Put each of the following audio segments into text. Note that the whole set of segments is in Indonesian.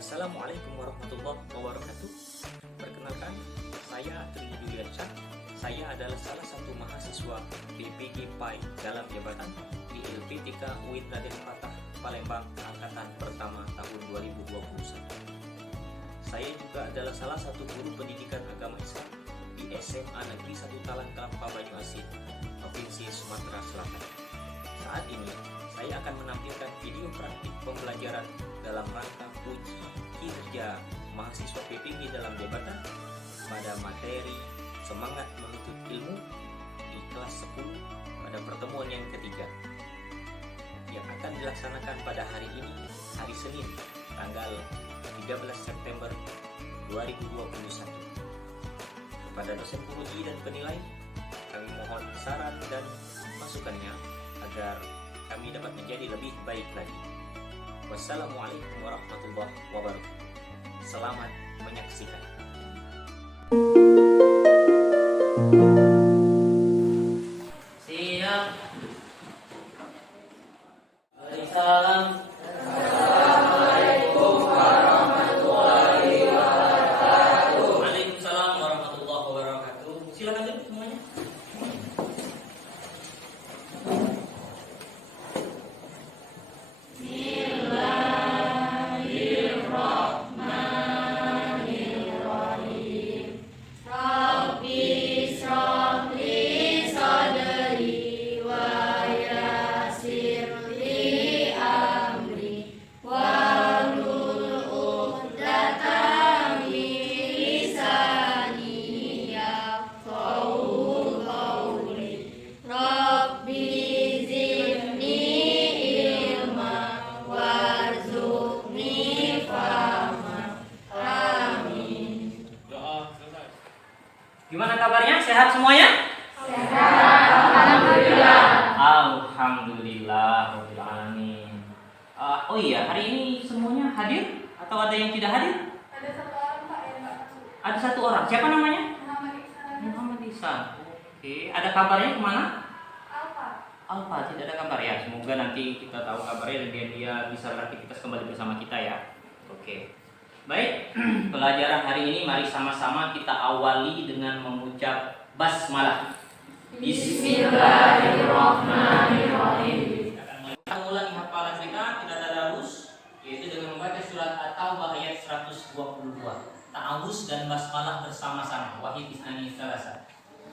Assalamualaikum warahmatullahi wabarakatuh. Perkenalkan, saya Tri Juliansyah. Saya adalah salah satu mahasiswa PPG PAI dalam jabatan di LPTK UIN Raden Patah, Palembang, angkatan pertama tahun 2021. Saya juga adalah salah satu guru pendidikan agama Islam di SMA Negeri 1 Talang Kelapa Banyuasin, Provinsi Sumatera Selatan. Saat ini, saya akan menampilkan video praktik pembelajaran dalam rangka uji kinerja mahasiswa PPG dalam jabatan pada materi Semangat Menuntut Ilmu di kelas 10 pada pertemuan yang ketiga yang akan dilaksanakan pada hari ini, hari Senin, tanggal 13 September 2021. Kepada dosen penguji dan penilai, kami mohon saran dan masukannya agar kami dapat menjadi lebih baik lagi. Wassalamualaikum warahmatullahi wabarakatuh. Selamat menyaksikan. Siap. Waalaikumsalam. Assalamualaikum warahmatullahi wabarakatuh. Waalaikumsalam warahmatullahi wabarakatuh. Silakan duduk semuanya. Gimana kabarnya? Sehat semuanya? Sehat, alhamdulillah. Alhamdulillah rabbil alamin. Oh iya, hari ini semuanya hadir atau ada yang tidak hadir? Ada satu orang Pak yang nggak masuk. Ada satu orang. Siapa namanya? Muhammad Ihsan. Muhammad Ihsan. Oke, ada kabarnya kemana? Alfa. Alfa, tidak ada kabar ya. Semoga nanti kita tahu kabarnya dan dia bisa beraktivitas kembali bersama kita ya. Oke. Baik, pelajaran hari ini mari sama-sama kita awali dengan mengucap basmalah. Bismillahirrahmanirrahim. Kita ulangi hafalan kita tadarus, yaitu dengan membaca surat At-Taubah ayat 122. Ta'awuz dan basmalah bersama-sama. Wahid isnani salasa.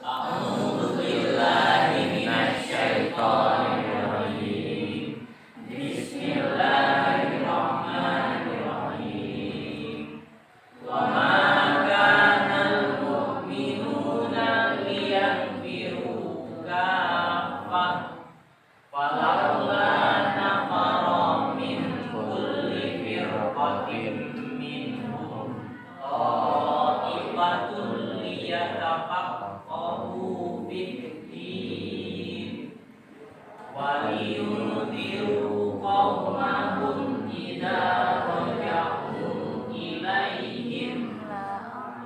A'udzu billahi minasy syaithanir rajim. Bismillahirrahmanirrahim. Wa ma kana al-mu'minuna liyanfiru kaffah falawla nafara min kulli firqatin minhum ta'ifatun liyatafaqahu fid-din wa liyunziru qaumahum idza raja'u ilaihim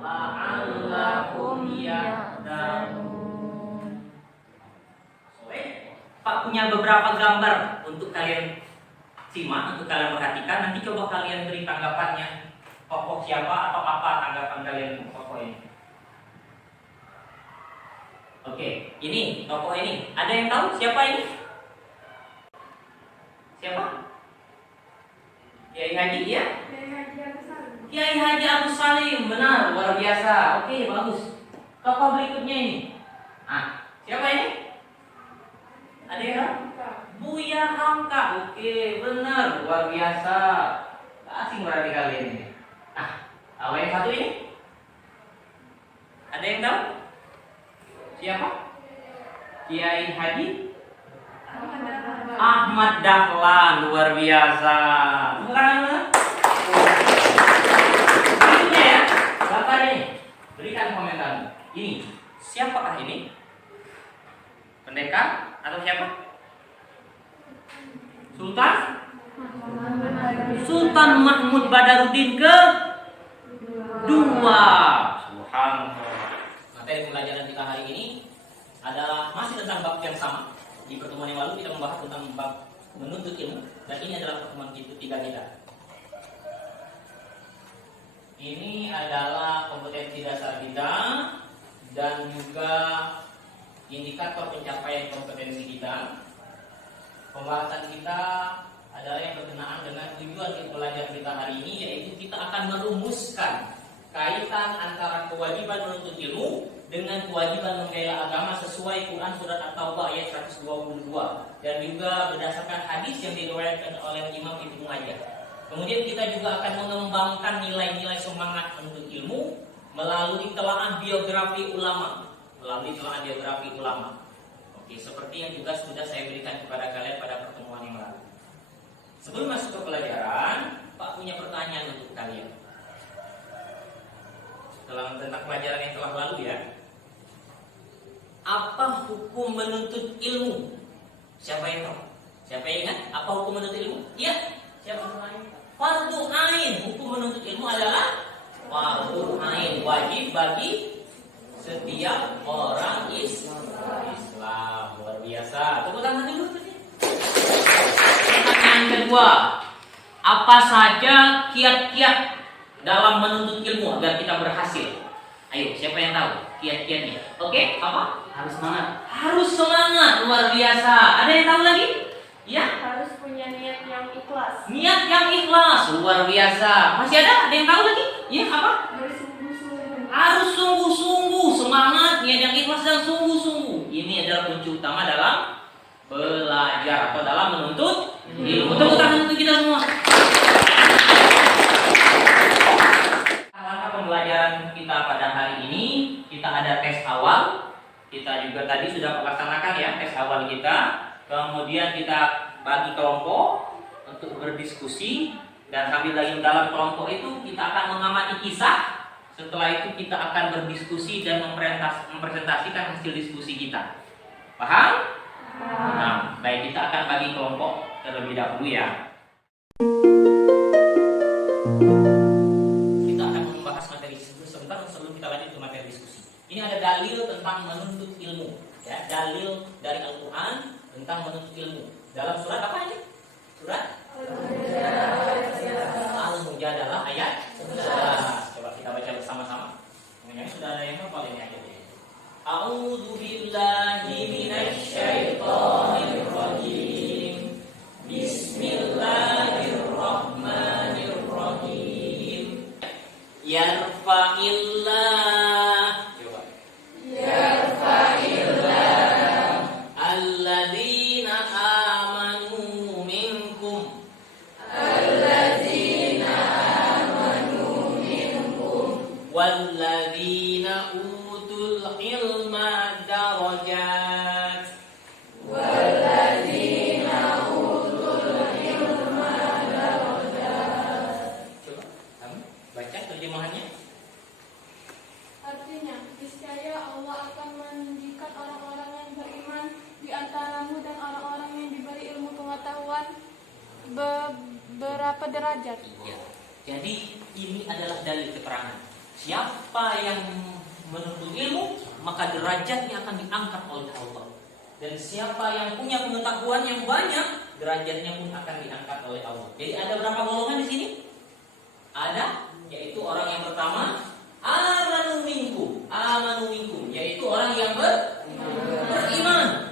la'allahum yahtadun. Pak punya beberapa gambar untuk kalian simak, untuk kalian perhatikan. Nanti coba kalian beri tanggapannya. Tokoh siapa atau apa tanggapan kalian untuk tokoh ini? Oke, ini tokoh ini. Ada yang tahu siapa ini? Siapa? Kiai Haji ya? Dari Haji Agus Salim. Kiai Haji Agus Salim, benar, luar biasa. Oke, bagus. Tokoh berikutnya ini. Ah, siapa ini? Ada yang tahu? Buya Hamka. Oke, benar, luar biasa. Gak asing berarti kalian ini. Nah, tahu yang satu ini? Ada yang tahu? Siapa? Kiai Haji Ahmad Dahlan, luar biasa. Bukan? Berikutnya ya, Bapak ini berikan komentar. Ini siapakah ini? Pendekar atau siapa? Sultan Mahmud Badaruddin kedua. Subhanallah. Materi pelajaran kita hari ini adalah masih tentang bab yang sama. Di pertemuan yang lalu kita membahas tentang bab menuntut ilmu dan ini adalah pertemuan ketiga kita. Ini adalah kompetensi dasar kita dan juga indikator pencapaian kompetensi kita. Pembahasan kita adalah yang berkenaan dengan tujuan belajar kita hari ini, yaitu kita akan merumuskan kaitan antara kewajiban menuntut ilmu dengan kewajiban membela agama sesuai Quran surat At-Taubah ayat 122 dan juga berdasarkan hadis yang diriwayatkan oleh Imam Ibnu Majah. Kemudian kita juga akan mengembangkan nilai-nilai semangat menuntut ilmu melalui telaah biografi ulama. Oke, seperti yang juga sudah saya berikan kepada kalian pada pertemuan yang lalu. Sebelum masuk ke pelajaran, Pak punya pertanyaan untuk kalian. Setelah tentang pelajaran yang telah lalu ya. Apa hukum menuntut ilmu? Siapa yang tahu? Siapa yang ingat? Apa hukum menuntut ilmu? Iya. Siapa yang tahu? Fardu ain. Hukum menuntut ilmu adalah fardu ain, wajib bagi setiap orang Islam. Luar biasa. Tepuk tangan dulu. Pertanyaan kedua, apa saja kiat-kiat dalam menuntut ilmu agar kita berhasil? Ayo, siapa yang tahu kiat-kiatnya? Oke, apa? Harus semangat. Harus semangat, luar biasa. Ada yang tahu lagi? Ya? Harus punya niat yang ikhlas. Niat yang ikhlas, luar biasa. Masih ada? Ada yang tahu lagi? Ya, apa? Harus sungguh-sungguh. Harus sungguh-sungguh, semangat, niat yang ikhlas dan sungguh-sungguh. Ini adalah kunci utama dalam belajar atau dalam menuntut ilmu. Tepuk tangan untuk kita semua. Langkah pembelajaran kita pada hari ini, kita ada tes awal. Kita juga tadi sudah melaksanakan ya tes awal kita. Kemudian kita bagi kelompok untuk berdiskusi dan sambil dalam kelompok itu kita akan mengamati kisah. Setelah itu kita akan berdiskusi dan mempresentasikan hasil diskusi kita. Paham? Nah, baik, kita akan bagi kelompok terlebih dahulu ya. Kita akan membahas materi sebentar sebelum kita lanjut ke materi diskusi. Ini ada dalil tentang menuntut ilmu, ya, dalil dari Al-Quran tentang menuntut ilmu. Dalam surat apa ini? Surat Al-Mujadalah ayat 11. Coba kita baca bersama-sama. Ini sudah ada yang hafal ini ayat ini. A'udzu billahi minasy syaithanir rajim. Bismillahirrahmanirrahim. Yarfa'illah. Coba. Yarfa'illah alladzina amanu minkum. Alladzina amanu minkum walladzina utul ilma darajat. Walladzina utul ilma darajat. Coba kamu baca terjemahannya. Artinya, niscaya Allah akan menunjukkan orang-orang yang beriman di antaramu dan orang-orang yang diberi ilmu pengetahuan beberapa derajat. Iya. Jadi ini adalah dalil keterangan. Siapa yang menuntut ilmu, maka derajatnya akan diangkat oleh Allah. Dan siapa yang punya pengetahuan yang banyak, derajatnya pun akan diangkat oleh Allah. Jadi ada berapa golongan di sini? Ada, yaitu orang yang pertama, amanu minkum, yaitu orang yang beriman.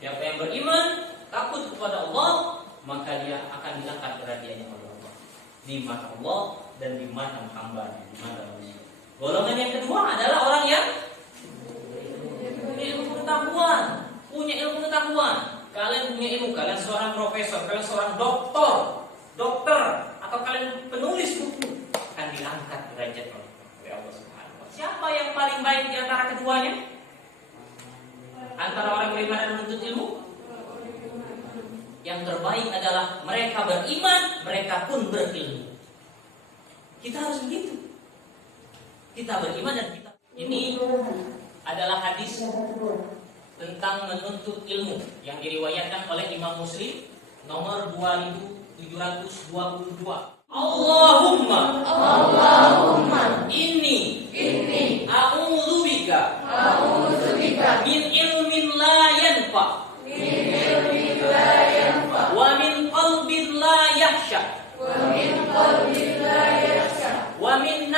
Siapa yang beriman, takut kepada Allah, maka dia akan diangkat derajatnya oleh Allah di mata Allah dan di mata hamba, di mata manusia. Golongan yang kedua adalah orang yang punya ilmu pengetahuan. Kalian punya ilmu, kalian seorang profesor, kalian seorang dokter, atau kalian penulis buku, akan diangkat derajat oleh Allah Subhanahu wa Ta'ala. Siapa yang paling baik di antara keduanya? Antara orang beriman dan menuntut ilmu? Yang terbaik adalah mereka beriman, mereka pun berilmu. Kita harus begitu. Kita beriman dan kita. Ini adalah hadis tentang menuntut ilmu yang diriwayatkan oleh Imam Muslim nomor 2722. Allahumma inni a'udzubika min ilmin la yanfa wa min qalbin la yakhsha wa min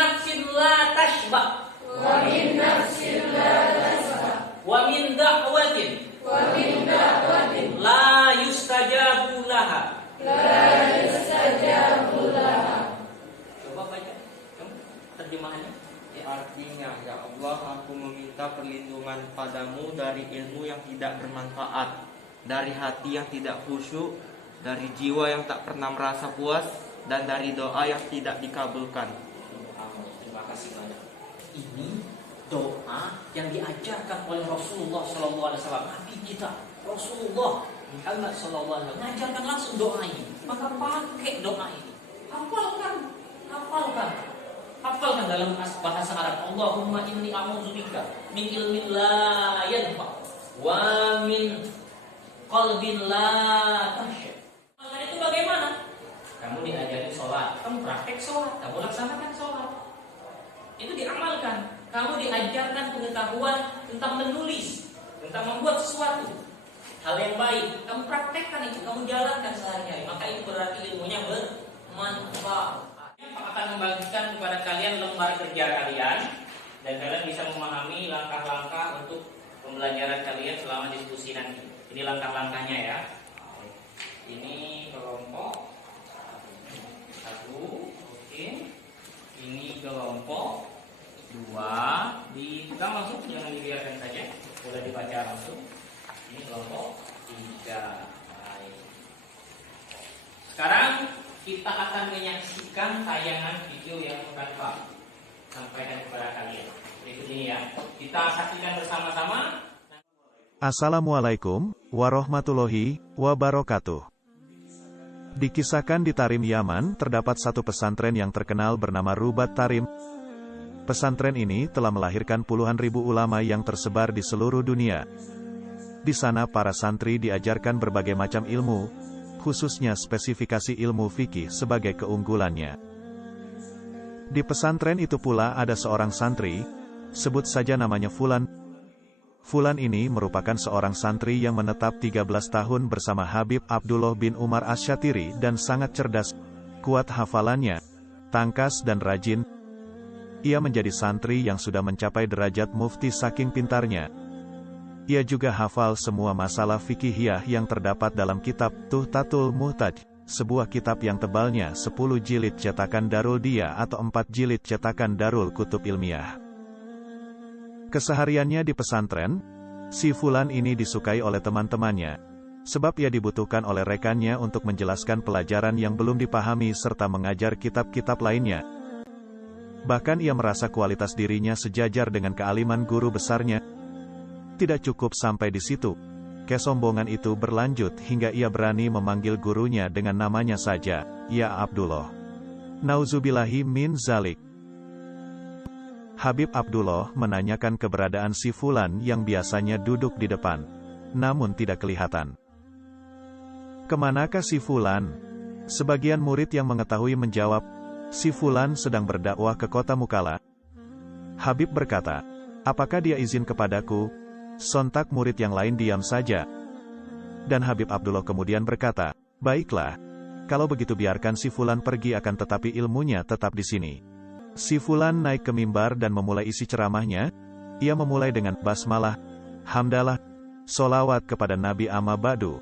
padamu dari ilmu yang tidak bermanfaat, dari hati yang tidak khusyuk, dari jiwa yang tak pernah merasa puas, dan dari doa yang tidak dikabulkan. Terima kasih banyak. Ini doa yang diajarkan oleh Rasulullah SAW, Nabi kita Rasulullah Muhammad SAW mengajarkan langsung doa ini. Maka pakai doa ini, hafalkan dalam bahasa Arab. Allahumma inni a'udzubika min ilmin la yanfa wa min qalbin la takhsha. Itu bagaimana? Kamu diajarin sholat, kamu praktek sholat, kamu laksanakan sholat. Itu diamalkan. Kamu diajarkan pengetahuan tentang menulis, tentang membuat sesuatu, hal yang baik. Kamu praktekkan itu, kamu jalankan sehari-hari. Maka itu berarti ilmunya bermanfaat. Akan membagikan kepada kalian lembar kerja kalian, dan kalian bisa memahami langkah-langkah untuk pembelajaran kalian selama diskusi nanti. Ini langkah-langkahnya ya. Ini kelompok 1, oke. Ini kelompok 2, dipegang langsung, jangan dibiarkan saja, boleh dibaca langsung. Ini kelompok 3. Baik. Sekarang kita akan menyaksikan tayangan video yang akan Pak sampaikan kepada kalian. Berikut ini ya. Kita saksikan bersama-sama. Assalamualaikum warahmatullahi wabarakatuh. Dikisahkan di Tarim, Yaman, terdapat satu pesantren yang terkenal bernama Rubat Tarim. Pesantren ini telah melahirkan puluhan ribu ulama yang tersebar di seluruh dunia. Di sana para santri diajarkan berbagai macam ilmu, khususnya spesifikasi ilmu fikih sebagai keunggulannya. Di pesantren itu pula ada seorang santri, sebut saja namanya Fulan. Fulan ini merupakan seorang santri yang menetap 13 tahun bersama Habib Abdullah bin Umar Asy-Syatiri dan sangat cerdas, kuat hafalannya, tangkas dan rajin. Ia menjadi santri yang sudah mencapai derajat mufti saking pintarnya. Ia juga hafal semua masalah fikihiyah yang terdapat dalam kitab Tuhtatul Muhtaj, sebuah kitab yang tebalnya 10 jilid cetakan Darul Dia atau 4 jilid cetakan Darul Kutub Ilmiah. Kesehariannya di pesantren, si Fulan ini disukai oleh teman-temannya, sebab ia dibutuhkan oleh rekannya untuk menjelaskan pelajaran yang belum dipahami serta mengajar kitab-kitab lainnya. Bahkan ia merasa kualitas dirinya sejajar dengan kealiman guru besarnya. Tidak cukup sampai di situ, kesombongan itu berlanjut hingga ia berani memanggil gurunya dengan namanya saja, ya Abdullah. Nauzubillahi min zalik. Habib Abdullah menanyakan keberadaan si Fulan yang biasanya duduk di depan, namun tidak kelihatan. Kemanakah si Fulan? Sebagian murid yang mengetahui menjawab, si Fulan sedang berdakwah ke kota Mukalla. Habib berkata, apakah dia izin kepadaku? Sontak murid yang lain diam saja. Dan Habib Abdullah kemudian berkata, baiklah, kalau begitu biarkan si Fulan pergi, akan tetapi ilmunya tetap di sini. Si Fulan naik ke mimbar dan memulai isi ceramahnya. Ia memulai dengan basmalah, hamdalah, solawat kepada Nabi amma ba'du.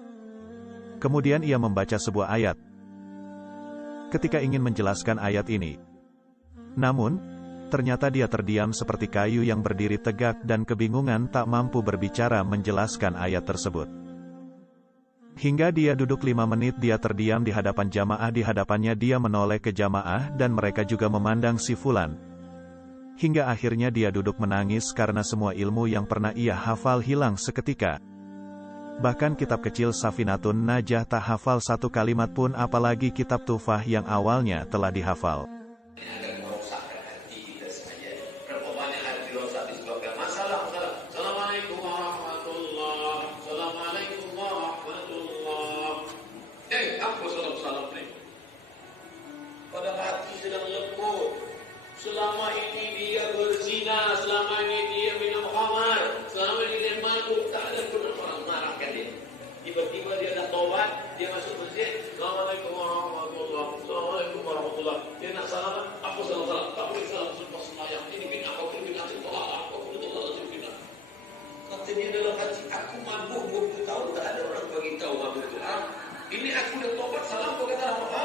Kemudian ia membaca sebuah ayat. Ketika ingin menjelaskan ayat ini, namun ternyata dia terdiam seperti kayu yang berdiri tegak dan kebingungan tak mampu berbicara menjelaskan ayat tersebut. Hingga dia duduk 5 menit dia terdiam di hadapan jamaah. Di hadapannya dia menoleh ke jamaah dan mereka juga memandang si Fulan. Hingga akhirnya dia duduk menangis karena semua ilmu yang pernah ia hafal hilang seketika. Bahkan kitab kecil Safinatun Najah tak hafal satu kalimat pun, apalagi kitab Tuhfah yang awalnya telah dihafal. Selama ini dia berzina, selama ini dia minum khamar, selama ini dia mabuk, tak ada pun orang marahkan dia. Tiba-tiba dia dah taubat, dia masuk masjid. Assalamualaikum warahmatullahi wabarakatuh. Assalamualaikum warahmatullahi wabarakatuh. Dia nak salam, aku salam. Tak boleh salam selepas sembahyang. Ini bid'ah, aku bid'ah, aku bid'ah. Kata dia dalam hati, aku mabuk 20 tahun, tak ada orang bagi tahu mabuk itu. Ini aku dah taubat, salam kau kata apa?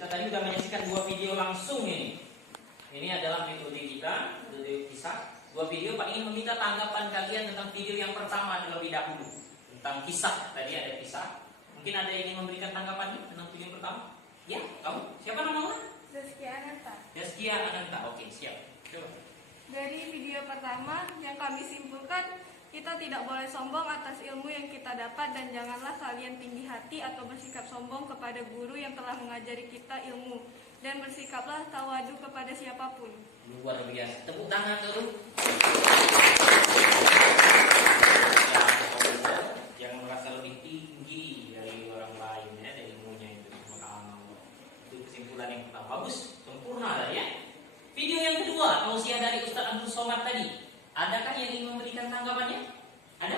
Kita tadi sudah menyaksikan 2 video langsung ini. Ini adalah metode kita, metode video. Pak ingin meminta tanggapan kalian tentang video yang pertama terlebih dahulu, tentang kisah. Tadi ada kisah. Mungkin ada yang ingin memberikan tanggapan tentang video yang pertama? Ya, kamu? Siapa namamu? Zaskia Ananta. Zaskia Ananta. Oke, siap. Coba. Dari video pertama yang kami simpulkan, kita tidak boleh sombong atas ilmu yang kita dapat dan janganlah kalian tinggi hati atau bersikap sombong kepada guru yang telah mengajari kita ilmu, dan bersikaplah tawadu kepada siapapun. Luar biasa. Tepuk tangan dulu. Yang merasa lebih tinggi dari orang lain ya, dari ilmunya itu. Itu kesimpulan yang pertama. Bagus, sempurna ya. Video yang kedua, tausiah dari Ustaz Abdul Somad tadi. Adakah yang ingin memberikan tanggapannya? Ada?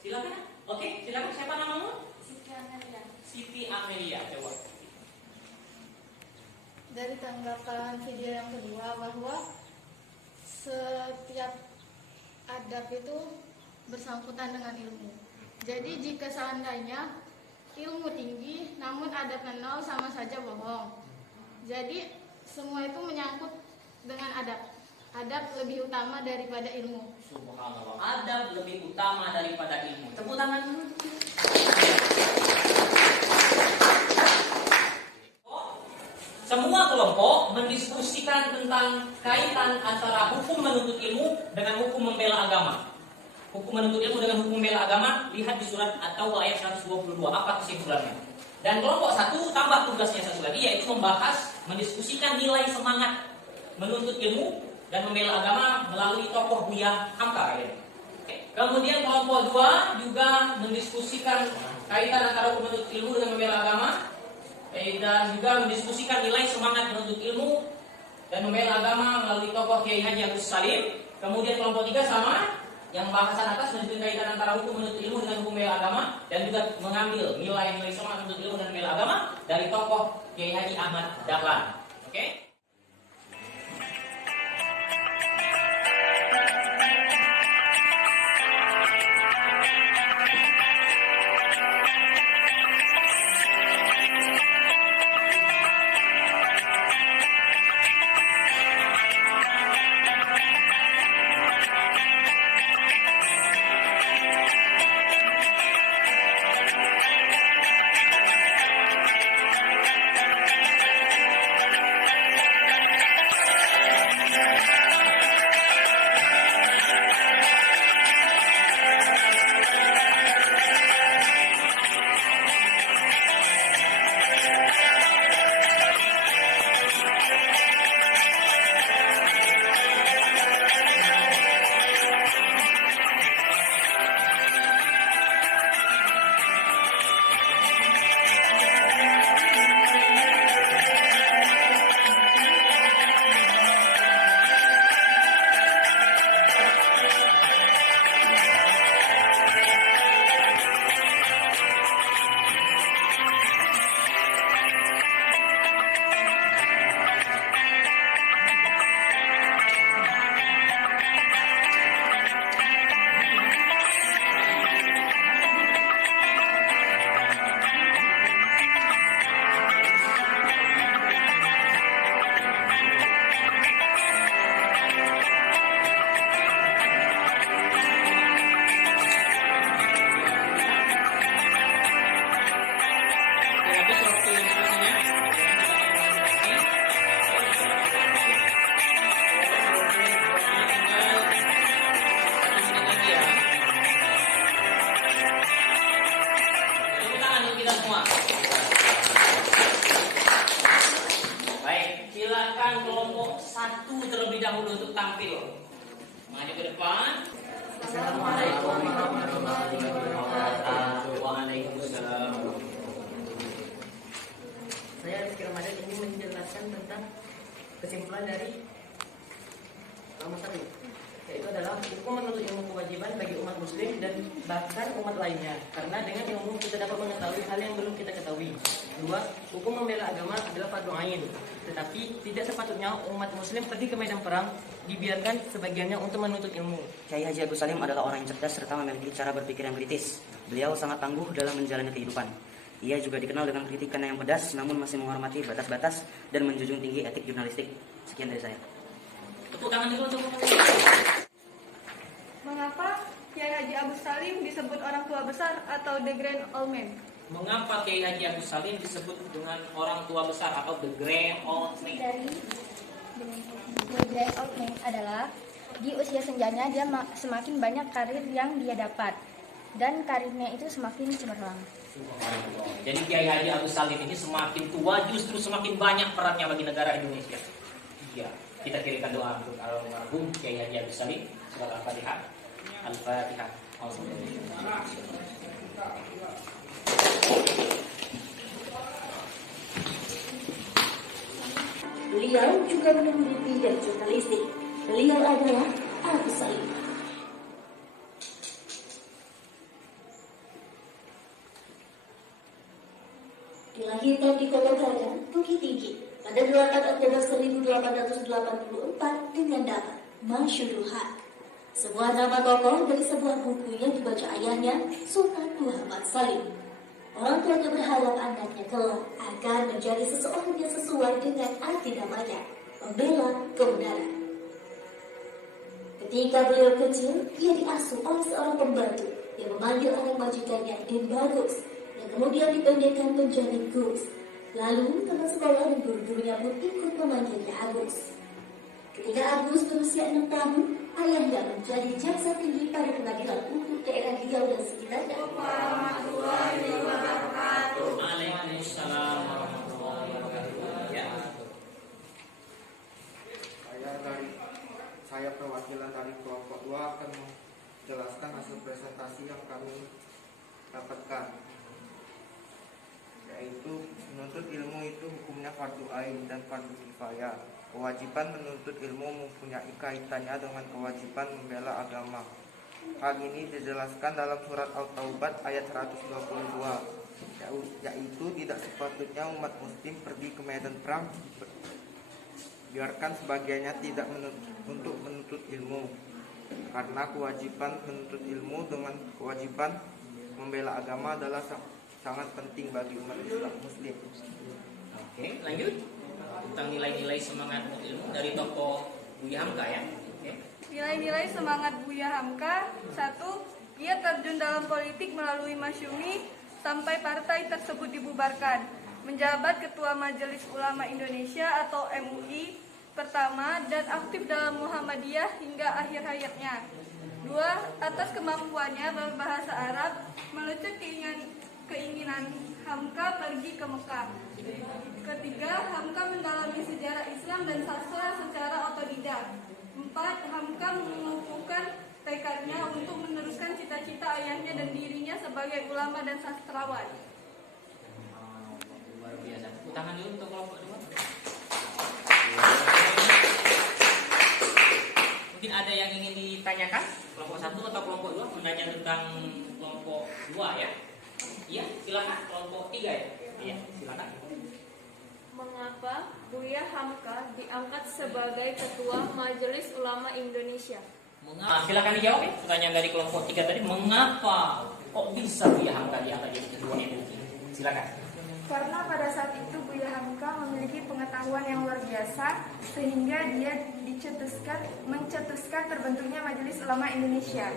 Silakan. Oke, silakan. Siapa namamu? Siti Amelia. Siti Amelia. Coba. Dari tanggapan video yang kedua, bahwa setiap adab itu bersangkutan dengan ilmu. Jadi jika seandainya ilmu tinggi namun adab nol, sama saja bohong. Jadi semua itu menyangkut dengan adab. Adab lebih utama daripada ilmu. Subhanallah. Adab lebih utama daripada ilmu. Tepuk tangan dulu. Semua kelompok mendiskusikan tentang kaitan antara hukum menuntut ilmu dengan hukum membela agama. Hukum menuntut ilmu dengan hukum membela agama, lihat di surat At-Taubah ayat 122. Apa kesimpulannya? Dan kelompok satu tambah tugasnya satu lagi, yaitu membahas, mendiskusikan nilai semangat menuntut ilmu dan membela agama melalui tokoh Buya Hamka. Kemudian kelompok dua juga mendiskusikan kaitan antara hukum menuntut ilmu dengan membela agama, dan juga mendiskusikan nilai semangat menuntut ilmu dan membela agama melalui tokoh Kiai Haji Agus Salim. Kemudian kelompok tiga sama, yang bahasan atas menunjukkan kaitan antara hukum menuntut ilmu dengan hukum membela agama, dan juga mengambil nilai-nilai semangat menuntut ilmu dan membela agama dari tokoh Kiai Haji Ahmad Dahlan. Oke? dahulu untuk tampil. Maju ke depan. Assalamualaikum warahmatullahi wabarakatuh. Waalaikumsalam. Saya Rizky Ramadan ingin menjelaskan tentang kesimpulan dari nomor 1, yaitu adalah hukum menuntut ilmu kewajiban bagi umat muslim dan bahkan umat lainnya, karena dengan ilmu kita dapat mengetahui hal yang belum kita ketahui. 2, hukum membela agama adalah fardu ain, tetapi tidak sepatutnya umat muslim pergi ke medan perang dibiarkan sebagiannya untuk menuntut ilmu. Kiai Haji Agus Salim adalah orang yang cerdas serta memiliki cara berpikir yang kritis. Beliau sangat tangguh dalam menjalani kehidupan. Ia juga dikenal dengan kritikan yang pedas, namun masih menghormati batas-batas dan menjunjung tinggi etik jurnalistik. Sekian dari saya. Tepuk tangan dulu untuk Mengapa Kiai Haji Agus Salim disebut orang tua besar atau the grand old man? Mengapa Kiai Haji Agus Salim disebut dengan orang tua besar atau the grand old man? Dari the grand old man adalah di usia senjanya dia semakin banyak karir yang dia dapat dan karirnya itu semakin cemerlang. Jadi Kiai Haji Agus Salim ini semakin tua justru semakin banyak perannya bagi negara Indonesia. Iya, kita kirimkan doa untuk almarhum Kiai Haji Agus Salim. Surat Al-Fatihah. Al-Fatihah. Beliau juga menemui bidang jurnalistik. Beliau adalah Agus Salim. Dilahirkan di Kota Gadang, Bukit Tinggi pada 8 Oktober 1884 dengan nama Masyhurul Haq, sebuah nama tokoh dari sebuah buku yang dibaca ayahnya, Sultan Muhammad Salim. Orang tuanya berharap anaknya kelak akan menjadi seseorang yang sesuai dengan arti namanya, membela kebenaran. Ketika beliau kecil, ia diasuh oleh seorang pembantu yang memanggil anak majikannya Din Bagus, yang kemudian dipendekkan menjadi Gus. Lalu teman sekolah dan guru-gurunya pun ikut memanggilnya Agus. Ketika Agus berusia 6 tahun, ayahnya menjadi jaksa tinggi pada pengadilan untuk daerah Riau dan sekitarnya. Waalaikumsalam warahmatullahi wabarakatuh. Ya. Saya perwakilan dari kelompok 2 akan menjelaskan hasil presentasi yang kami dapatkan, yaitu menuntut ilmu itu hukumnya fardu ain dan fardu kifayah. Kewajiban menuntut ilmu mempunyai kaitannya dengan kewajiban membela agama. Hal ini dijelaskan dalam surat Al-Taubat ayat 122, yaitu tidak sepatutnya umat muslim pergi ke medan perang biarkan sebagiannya tidak untuk menuntut ilmu, karena kewajiban menuntut ilmu dengan kewajiban membela agama adalah sangat penting bagi umat Islam muslim. Oke, lanjut tentang nilai-nilai semangat ilmu dari tokoh Buya Hamka ya. Oke. Nilai-nilai semangat Buya Hamka: 1. Ia terjun dalam politik melalui Masyumi sampai partai tersebut dibubarkan. Menjabat Ketua Majelis Ulama Indonesia atau MUI pertama dan aktif dalam Muhammadiyah hingga akhir hayatnya. 2. Atas kemampuannya berbahasa Arab, melecut keinginan Hamka pergi ke Mekah. 3. Hamka mendalami sejarah Islam dan sastra secara otodidak. 4. Hamka mengukuhkan tekadnya untuk meneruskan cita-cita ayahnya dan dirinya sebagai ulama dan sastrawan. Luar biasa. Tepuk tangan dulu untuk kelompok 2. Mungkin ada yang ingin ditanyakan? Kelompok 1 atau kelompok 2 menanya tentang kelompok 2 ya? Iya, silakan. Kelompok 3 ya? Iya, silakan. Mengapa Buya Hamka diangkat sebagai Ketua Majelis Ulama Indonesia? Silakan dijawab ya. Pertanyaan dari kelompok 3 tadi, mengapa kok bisa Buya Hamka diangkat jadi Ketua MUI? Silakan. Karena pada saat itu Buya Hamka memiliki pengetahuan yang luar biasa sehingga dia mencetuskan terbentuknya Majelis Ulama Indonesia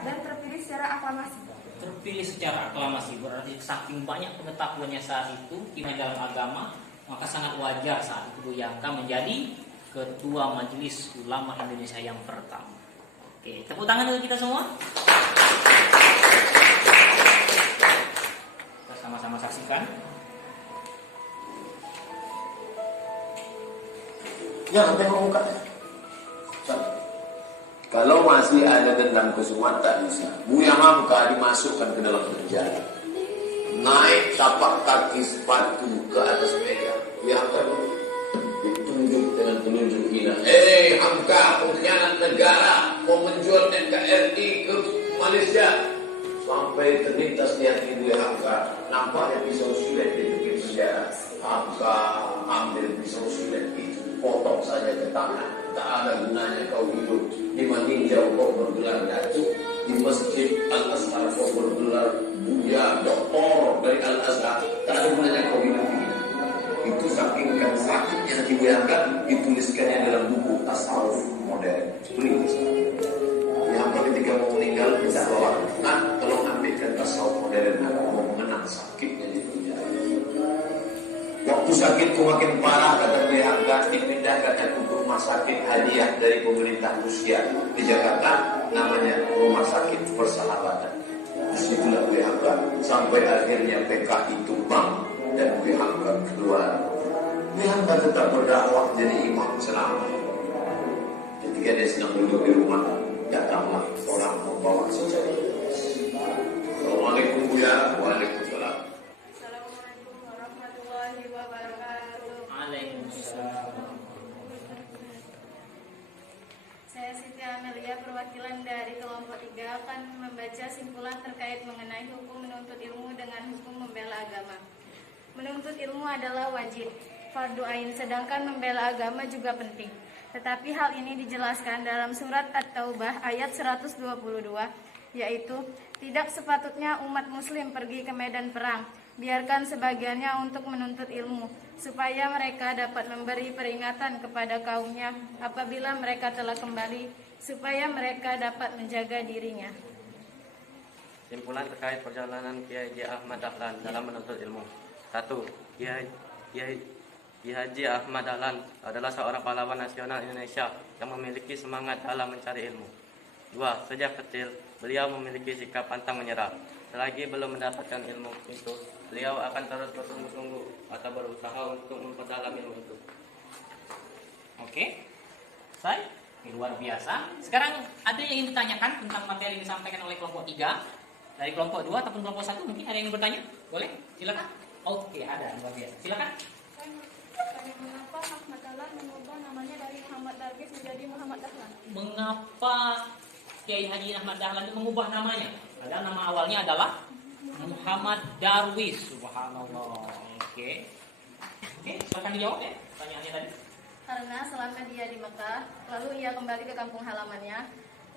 dan terpilih secara aklamasi. Terpilih secara aklamasi berarti saking banyak pengetahuannya saat itu dalam agama, maka sangat wajar saat itu Buya Hamka menjadi Ketua Majelis Ulama Indonesia yang pertama. Oke, tepuk tangan untuk kita semua. Kita sama-sama saksikan. Jangan tengok mukanya. Kalau masih ada dendam kesumat tak bisa. Buya Hamka dimasukkan ke dalam penjara. Naik tapak kaki sepatu ke atas meja. Ya Hamka ditunjuk dengan penunjuk hina. Hamka, pengkhianat negara, mau menjual NKRI ke Malaysia. Sampai terlintas di hati Buya Hamka, nampaknya pisau silet di tepi penjara. Hamka ambil pisau silet itu, potong saja ke tangan. Tak ada gunanya kau hidup di Maninjau kau bergelar datuk, di Masjid Al-Azhar kau bergelar Buya Doktor dari Al-Azhar. Tak ada gunanya kau hidup ini. Itu saking sakitnya hati Buya Hamka, dituliskannya dalam buku tasawuf modern. Tulis. Yang ketika mau meninggal minta bawa, nah tolong ambilkan tasawuf modern, aku mau mengenang sakitnya di dunia. Waktu sakitku makin parah, kata Buya Hamka, dipindahkan aku ke rumah sakit hadiah dari pemerintah Rusia di Jakarta, namanya Rumah Sakit Persahabatan. Disitulah Buya Hamka sampai akhirnya PKI tumbang dan Buya Hamka keluar. Buya Hamka tetap berdakwah jadi imam selama. Ketika dia sedang duduk di rumah, datanglah orang membawa sejadah. Assalamualaikum Buya. Waalaikumsalam. Assalamualaikum warahmatullahi wabarakatuh. Waalaikumsalam. Saya Siti Amelia, perwakilan dari kelompok 3 akan membaca simpulan terkait mengenai hukum menuntut ilmu dengan hukum membela agama. Menuntut ilmu adalah wajib, fardu ain, sedangkan membela agama juga penting. Tetapi hal ini dijelaskan dalam surat At-Taubah ayat 122, yaitu tidak sepatutnya umat muslim pergi ke medan perang, biarkan sebagiannya untuk menuntut ilmu, supaya mereka dapat memberi peringatan kepada kaumnya apabila mereka telah kembali, supaya mereka dapat menjaga dirinya. Simpulan terkait perjalanan Kiai Haji Ahmad Dahlan dalam menuntut ilmu. 1. Kiai Haji Ahmad Dahlan adalah seorang pahlawan nasional Indonesia yang memiliki semangat dalam mencari ilmu. 2. Sejak kecil, beliau memiliki sikap pantang menyerah. Selagi belum mendapatkan ilmu itu, beliau akan terus bersungguh-sungguh atau berusaha untuk memperdalam ilmu itu. Oke, selesai. Ini luar biasa. Sekarang ada yang ingin ditanyakan tentang materi yang disampaikan oleh kelompok 3 dari kelompok 2 ataupun kelompok 1, mungkin ada yang ingin bertanya? Boleh? Silakan. Oke, ada, luar biasa. Silakan. Mengapa Ahmad Dahlan mengubah namanya dari Muhammad Darwis menjadi Muhammad Dahlan? Mengapa Kiai Haji Ahmad Dahlan itu mengubah namanya? Padahal nama awalnya adalah Muhammad Darwis. Subhanallah. Oke, silakan dijawab ya pertanyaannya tadi. Karena selama dia di Mekah, lalu ia kembali ke kampung halamannya,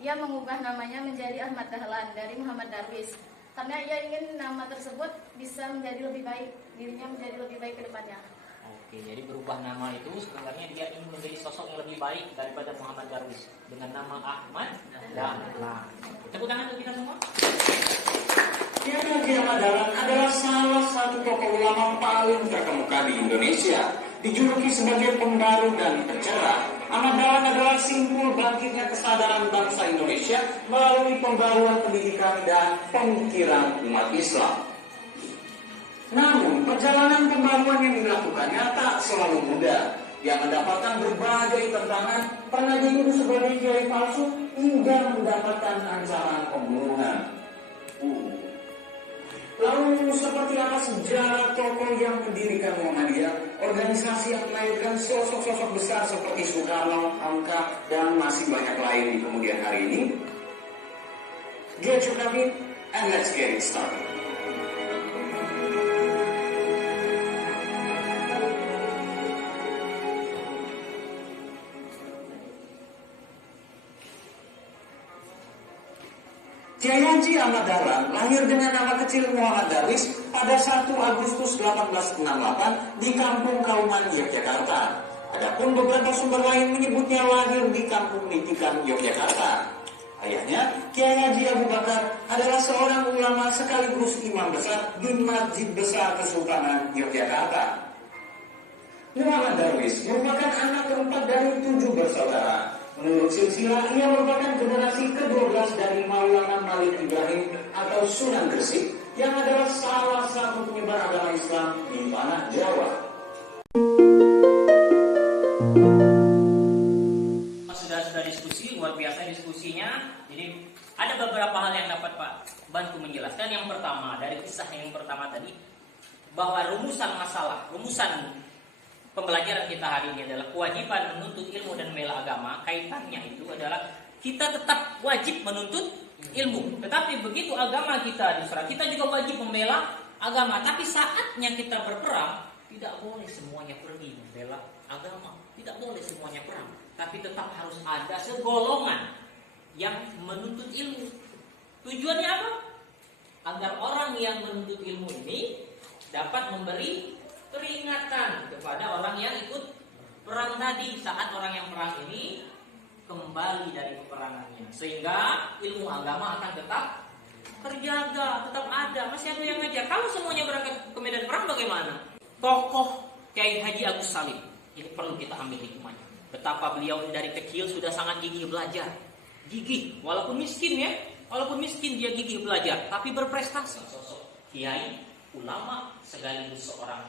ia mengubah namanya menjadi Ahmad Dahlan dari Muhammad Darwis. Karena ia ingin nama tersebut bisa menjadi lebih baik, dirinya menjadi lebih baik ke depannya. Oke, jadi berubah nama itu sebenarnya dia ingin menjadi sosok yang lebih baik daripada Muhammad Darwis dengan nama Ahmad Dahlan. Tepuk tangan untuk kita semua. Kiai Haji Ahmad Dahlan adalah salah satu tokoh ulama paling terkemuka di Indonesia. Dijuluki sebagai pembaru dan pencerah, Ahmad Dahlan adalah simpul bangkitnya kesadaran bangsa Indonesia melalui pembaruan pendidikan dan pemikiran umat Islam. Namun, perjalanan pembaruan yang dilakukannya tak selalu mudah. Yang mendapatkan berbagai tantangan, pernah dituduh sebagai kiai palsu hingga mendapatkan ancaman pembunuhan. Lalu, seperti apa sejarah tokoh yang mendirikan Muhammadiyah, organisasi yang melahirkan sosok-sosok besar seperti Soekarno, Hamka, dan masih banyak lain di kemudian hari ini? Get your coffee and let's get it started. Kiai Haji Ahmad Dahlan lahir dengan nama kecil Muhammad Darwis pada 1 Agustus 1868 di Kampung Kauman, Yogyakarta. Adapun beberapa sumber lain menyebutnya lahir di Kampung Nitikan, Yogyakarta. Ayahnya, Kiai Haji Abu Bakar, adalah seorang ulama sekaligus imam besar di Masjid Besar Kesultanan Yogyakarta. Muhammad Darwis merupakan anak keempat dari 7 bersaudara. Menurut silsilah, ia merupakan generasi ke-12 dari Maulana Malik Ibrahim atau Sunan Gresik yang adalah salah satu penyebar agama Islam di tanah Jawa. Sudah diskusi, luar biasa diskusinya. Jadi ada beberapa hal yang dapat Pak bantu menjelaskan. Yang pertama, dari kisah yang pertama tadi, bahwa rumusan pembelajaran kita hari ini adalah kewajiban menuntut ilmu dan membela agama. Kaitannya itu adalah kita tetap wajib menuntut ilmu, tetapi begitu agama kita diserang, kita juga wajib membela agama. Tapi saatnya kita berperang, tidak boleh semuanya pergi membela agama, tidak boleh semuanya perang, tapi tetap harus ada segolongan yang menuntut ilmu. Tujuannya apa? Agar orang yang menuntut ilmu ini dapat memberi peringatan kepada orang yang ikut perang tadi. Saat orang yang perang ini kembali dari peperangannya, sehingga ilmu agama akan tetap terjaga, tetap ada, masih ada yang ngajar. Kalau semuanya berangkat ke medan perang bagaimana? Tokoh Kiai Haji Agus Salim ini perlu kita ambil hikmahnya. Betapa beliau dari kecil sudah sangat gigih belajar, gigih, walaupun miskin ya, walaupun miskin dia gigih belajar, tapi berprestasi. Sosok kiai, ulama, sekaligus seorang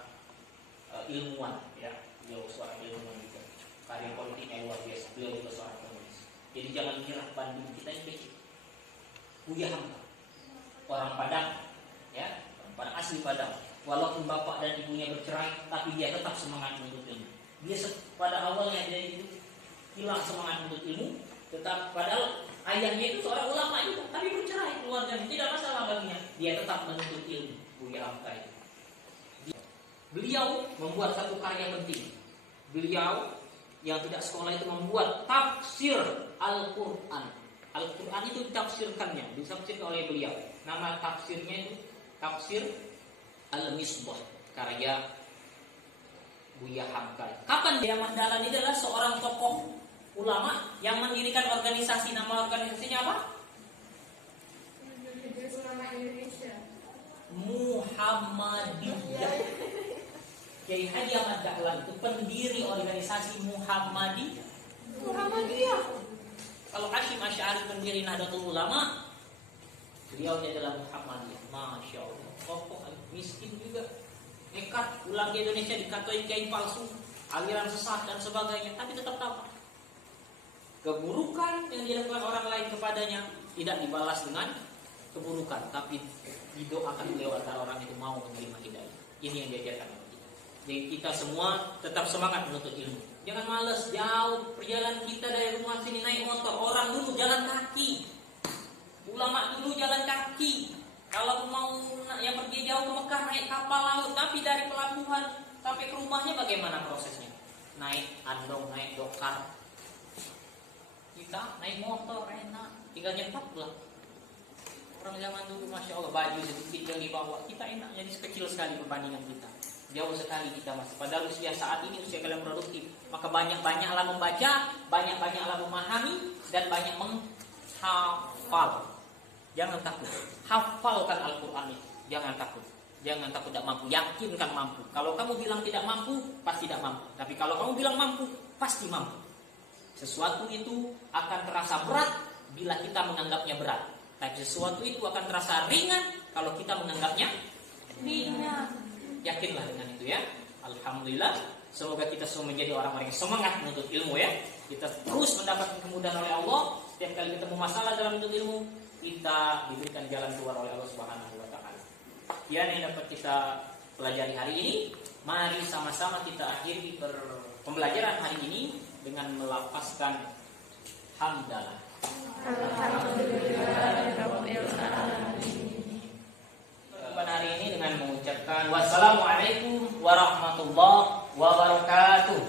ilmuwan, ya, beliau seorang ilmuwan juga. Karya politiknya luar biasa, beliau juga seorang penulis. Jadi jangan kira Bandung kita ini kecil. Buya Hamka, orang Padang, ya, orang Padang asli Padang. Walaupun bapak dan ibunya bercerai, tapi dia tetap semangat menuntut ilmu. Dia pada awalnya dia itu hilang semangat menuntut ilmu, tetap padahal ayahnya itu seorang ulama juga, tapi bercerai keluarganya, tidak masalah baginya. Dia tetap menuntut ilmu. Buya Hamka itu. Beliau membuat satu karya penting. Beliau yang tidak sekolah itu membuat tafsir Al-Quran. Al-Quran itu ditafsirkannya, ditafsirkan oleh beliau. Nama tafsirnya itu Tafsir Al-Misbah, karya Buya Hamka. Kapan dia Mandalan ini adalah seorang tokoh ulama yang mendirikan organisasi, nama organisasinya apa? Muhammadiyah. Kiai Haji Ahmad Dahlan itu pendiri organisasi Muhammadiyah. Kalau Hashim Asy'ari pendiri Nahdlatul Ulama, beliau adalah Muhammadiyah. Masya Allah. Tokoh miskin juga, nekat pulang ke Indonesia dikatain kiai palsu, aliran sesat dan sebagainya, tapi tetap tamat. Keburukan yang dilakukan orang lain kepadanya tidak dibalas dengan keburukan, tapi didoakan beliau agar orang itu mau menerima hidayah. Ini yang diajarkan oleh kita. Jadi kita semua tetap semangat menuntut ilmu. Jangan malas, jauh perjalanan kita dari rumah sini naik motor. Orang dulu jalan kaki, ulama dulu jalan kaki. Kalau mau yang pergi jauh ke Mekah naik kapal laut, tapi dari pelabuhan sampai ke rumahnya bagaimana prosesnya? Naik andong, naik dokar. Kita naik motor enak, tinggal nyetak lah. Orang zaman dulu masya Allah baju sedikit yang dibawa, kita enak, jadi kecil sekali perbandingan kita. Jauh sekali kita masih. Padahal usia saat ini usia kalian produktif. Maka banyak-banyaklah membaca, banyak-banyaklah memahami, dan banyak menghafal. Jangan takut, hafalkan Al-Quran itu. Jangan takut, jangan takut tidak mampu. Yakinkan mampu. Kalau kamu bilang tidak mampu, pasti tidak mampu. Tapi kalau kamu bilang mampu, pasti mampu. Sesuatu itu akan terasa berat bila kita menganggapnya berat. Tapi sesuatu itu akan terasa ringan kalau kita menganggapnya ringan. Yakinlah dengan itu ya. Alhamdulillah. Semoga kita semua menjadi orang-orang yang semangat menuntut ilmu ya. Kita terus mendapatkan kemudahan oleh Allah. Setiap kali ketemu masalah dalam menuntut ilmu, kita diberikan jalan keluar oleh Allah Subhanahu wa taala. Yang dapat kita pelajari hari ini, mari sama-sama kita akhiri pembelajaran hari ini dengan melafazkan hamdalah. Pada hari ini dengan mengucapkan wassalamualaikum warahmatullahi wabarakatuh.